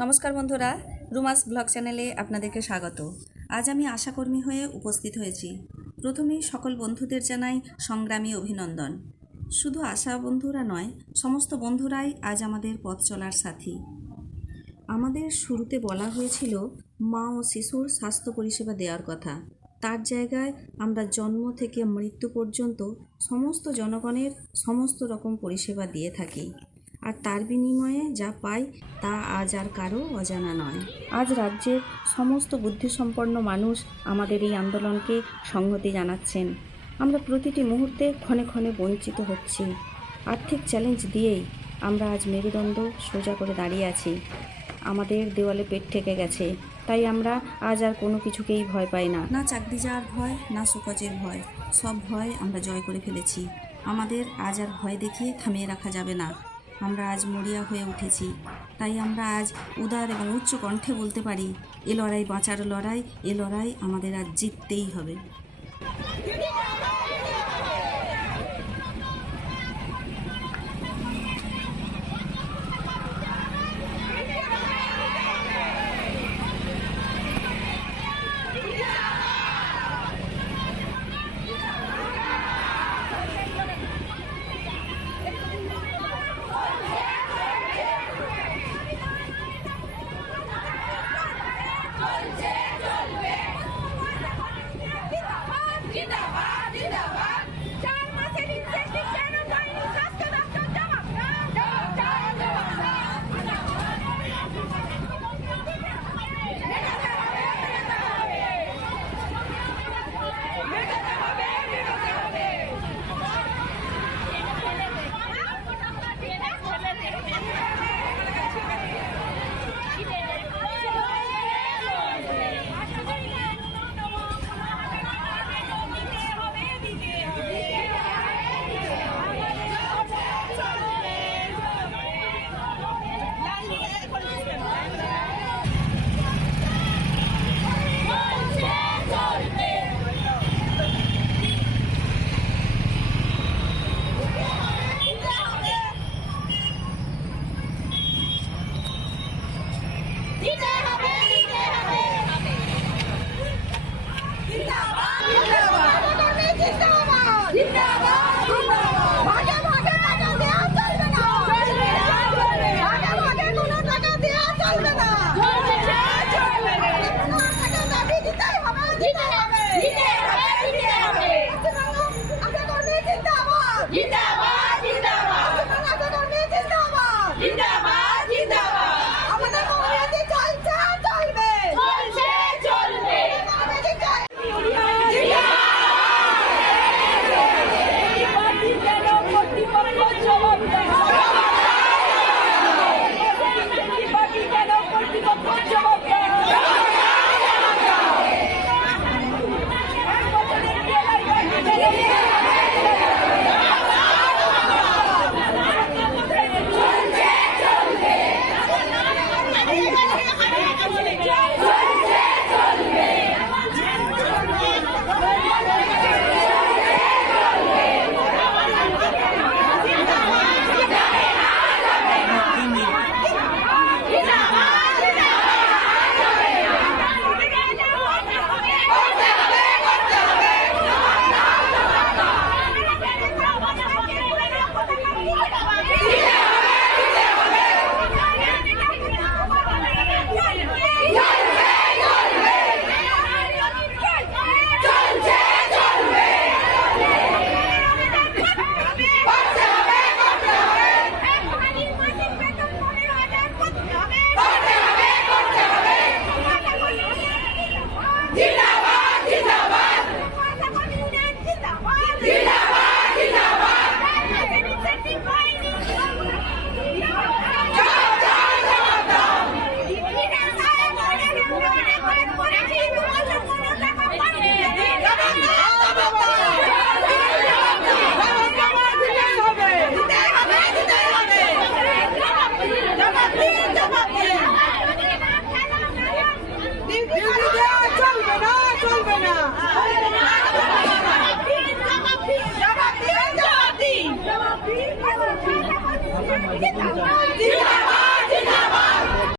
নমস্কার বন্ধুরা, রুমাস ব্লগ চ্যানেলে আপনাদেরকে স্বাগত। আজ আমি আশাকর্মী হয়ে উপস্থিত হয়েছি। প্রথমেই সকল বন্ধুদের জানাই সংগ্রামী অভিনন্দন। শুধু আশা বন্ধুরা নয়, সমস্ত বন্ধুরাই আজ আমাদের পথ চলার সাথী। আমাদের শুরুতে বলা হয়েছিল মা ও শিশুর স্বাস্থ্য পরিষেবা দেওয়ার কথা। তার জায়গায় আমরা জন্ম থেকে মৃত্যু পর্যন্ত সমস্ত জনগণের সমস্ত রকম পরিষেবা দিয়ে থাকি। আর তার বিনিময়ে যা পাই তা আজ আর কারও অজানা নয়। আজ রাজ্যের সমস্ত বুদ্ধিসম্পন্ন মানুষ আমাদের এই আন্দোলনকে সংহতি জানাচ্ছেন। আমরা প্রতিটি মুহূর্তে ক্ষণে ক্ষণে বঞ্চিত হচ্ছি। আর্থিক চ্যালেঞ্জ দিয়েই আমরা আজ মেরুদণ্ড সোজা করে দাঁড়িয়ে আছি। আমাদের দেওয়ালে পেট ঠেকে গেছে তাই আমরা আজ আর কোনো কিছুকেই ভয় পাই না। না চাকরি যাওয়ার ভয় না সুকজের ভয় সব ভয় আমরা জয় করে ফেলেছি। আমাদের আজ আর ভয় দেখিয়ে থামিয়ে রাখা যাবে না। আমরা আজ মরিয়া হয়ে উঠেছি। তাই আমরা আজ উদার এবং উচ্চ কণ্ঠে বলতে পারি, এ লড়াই বাঁচার লড়াই, এ লড়াই আমাদের আজ জিততেই হবে। করে